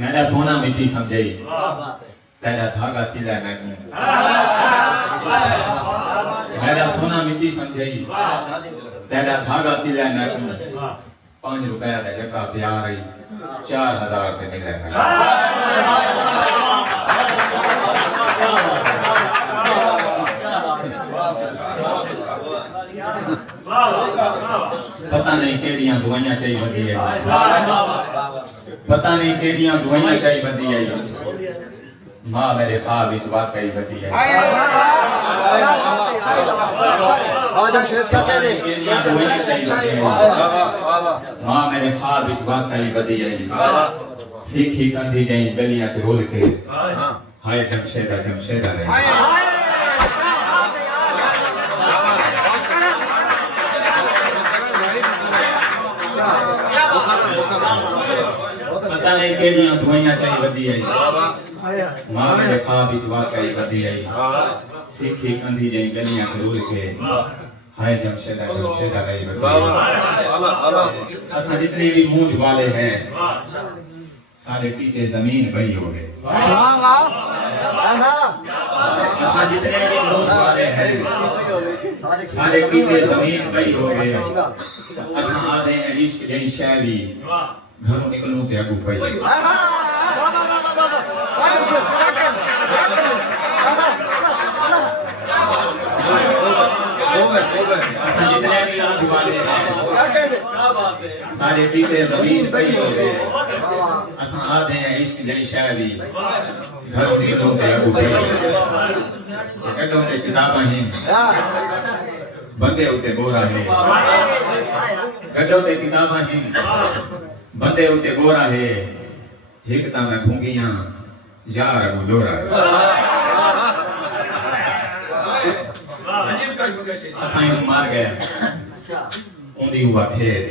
मेरा सोना मिट्टी समझाई तेरा धागा तिला मैं मेरा सोना मिट्टी समझाई तेरा धागा तिला मैं 5 रुपया का जगह प्यार आई 4000 के मिले पता नहीं केड़ियां दुआइयां चाहिए बदी है पता नहीं केड़ियां दुआइयां चाहिए बदी है माँ मेरे ख्वाब इस बात का ही बदी है jamshed क्या कह रहे केड़ियां दुआइयां चाहिए बदी है माँ मेरे ख्वाब इस बात का ही बदी है सीखी कंधी गई गलियां से रोल के हाय जमशेदा जमशेदा रे पता नहीं केड़ियां दुआइयां चाहिए बदी आई माँ मेरे ख्वाब इस बात का ही बदी आई सीखी कंधी जई गलियां खरूल के हाय जमशेदा जमशेदा रे असा जितने भी मूंछ वाले हैं सारे पीते जमीन बही हो गए असा जितने भी मूंछ वाले हैं सारे पीते जमीन बही हो गए असा आदे हैं इश्क जई शायरी घरों निकलूं ते अगू पई असा जितने भी मूंछ वाले हैं सारे पीते जमीन बही हो गए असा आदे हैं इश्क जई शायरी घरों निकलूं ते अगू पई कदों ते किताबां ही बंदे उते बोरा है कदों ते किताबां ही बंदे उते बोरा है एक ता मैं घूंगियां यार अगू डोरा असाई मार गया उंदी हुआ खेद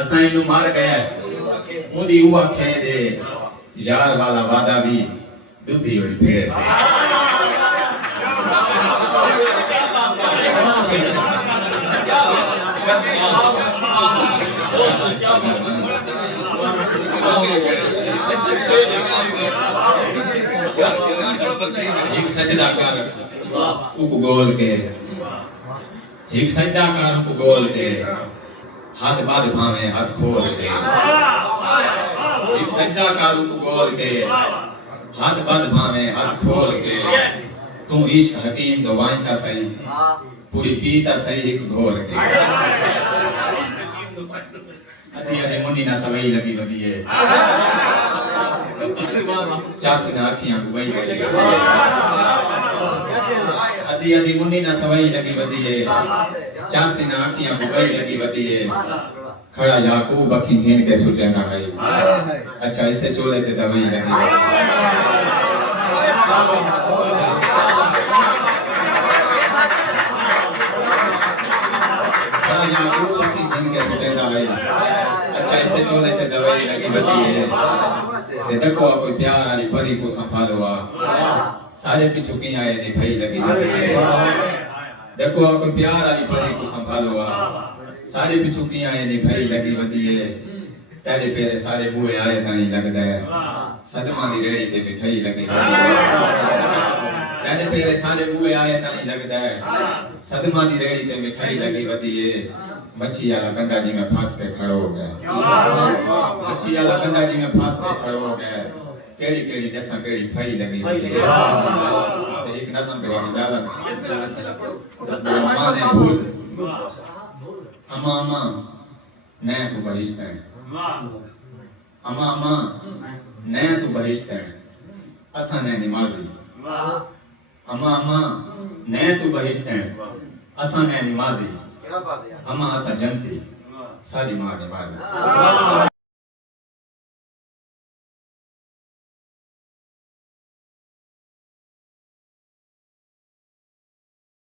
असाई मार गया उंदी हुआ खेद यार वाला वादा भी दूधी हुई फेर एक सजदा कर उपगोल के एक सजदा कर उपगोल के हाथ बाद भावे हाथ खोल के एक सजदा कर उपगोल के हाथ बाद भावे हाथ खोल के तू इश्क हकीम तो वाइंदा सही पूरी पीता सही एक घोल के अति अति मुंडी ना सवई लगी बदी है चासी ना अखियां को वही गई अति अति मुंडी ना सवई लगी बदी है चासी ना अखियां को वही लगी बदी है खड़ा याकूब अखी घेन के सुचे ना गई अच्छा इससे चोले ते दवाई लगी खड़ा याकूब अखी घेन के सुचे ना गई अच्छा इससे चोले ते दवाई लगी बदी है ते देखो कोई प्यार वाली परी को संभालवा सारे पिछुकी आए नी भई लगी देखो कोई प्यार वाली परी को संभालवा सारे पिछुकी आए नी भई लगी बदी है तेरे पेरे सारे बुए आए ताई लगदा है सदमा दी रेड़ी ते मिठाई लगी तेरे पेरे सारे बुए आए ताई लगदा है सदमा दी रेड़ी ते मिठाई लगी बदी है मच्छी वाला कंधा जी में फांस के खड़ो हो गया मच्छी वाला कंधा जी में फांस के खड़ो हो गया केड़ी केड़ी जैसा केड़ी फई लगी हुई है एक नज़म पे इजाजत मां ने भूल अमा अमा नया तू बहिश्त है अमा अमा नया तू बहिश्त है असा ने नमाजी अमा अमा नया तू बहिश्त है असा ने नमाजी अमा असा जनती सारी मां नमाजी